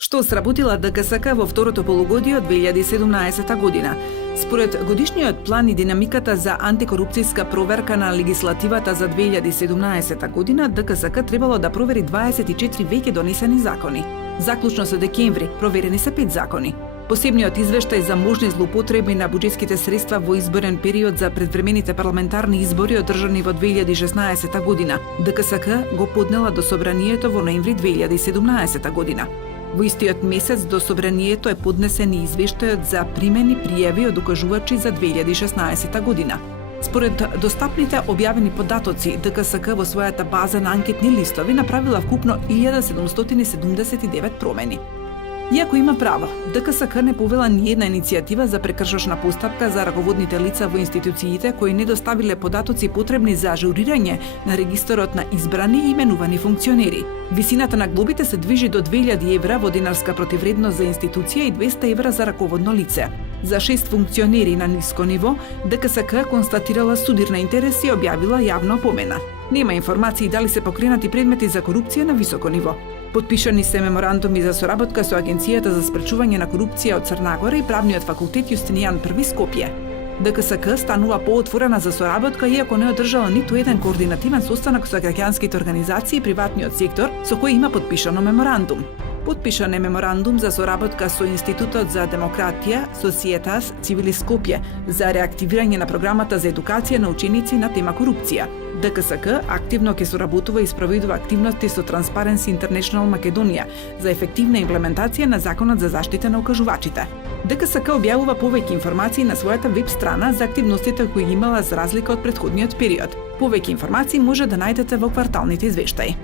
Што сработила ДКСК во второто полугодие од 2017 година? Според годишниот план и динамиката за антикорупцијска проверка на легислативата за 2017 година, ДКСК требало да провери 24 веќе донесени закони. Заклучно со декември проверени се 5 закони. Посебниот извештај за можни злоупотреби на буџетските средства во изборен период за предвремените парламентарни избори одржани во 2016 година, ДКСК го поднела до собранието во ноември 2017 година. Во истиот месец до собранието е поднесен и извештајот за примени пријави од укажувачи за 2016 година. Според достапните објавени податоци, ДКСК во својата база на анкетни листови направила вкупно 1779 промени. Иако има право, ДКСК не повела ни една иницијатива за прекршочна постапка за раководните лица во институциите кои не доставиле податоци потребни за ажурирање на регистарот на избрани и именувани функционери. Висината на глобите се движи до 2000 евра во динарска противредност за институција и 200 евра за раководно лице. За 6 функционери на ниско ниво, ДКСК констатирала судирна интерес и објавила јавна опомена. Нема информации дали се покренати предмети за корупција на високо ниво. Потпишани се меморандуми за соработка со Агенцијата за спречување на корупција од Црна Гора и Правниот факултет Јустинијан I Скопје. ДКСК станува поотворена за соработка иако не одржала ниту еден координативен состанок со граѓанските организации и приватниот сектор со кои има потпишано меморандум. Подпишан е меморандум за соработка со Институтот за демократија Societas Civilis Скопје за реактивирање на програмата за едукација на ученици на тема корупција. ДКСК активно ќе соработува и спроведува активности со Transparency International Македонија за ефективна имплементација на Законот за заштита на укажувачите. ДКСК објавува повеќе информации на својата веб страна за активностите кои имала за разлика од претходниот период. Повеќе информации може да најдете во кварталните извештаи.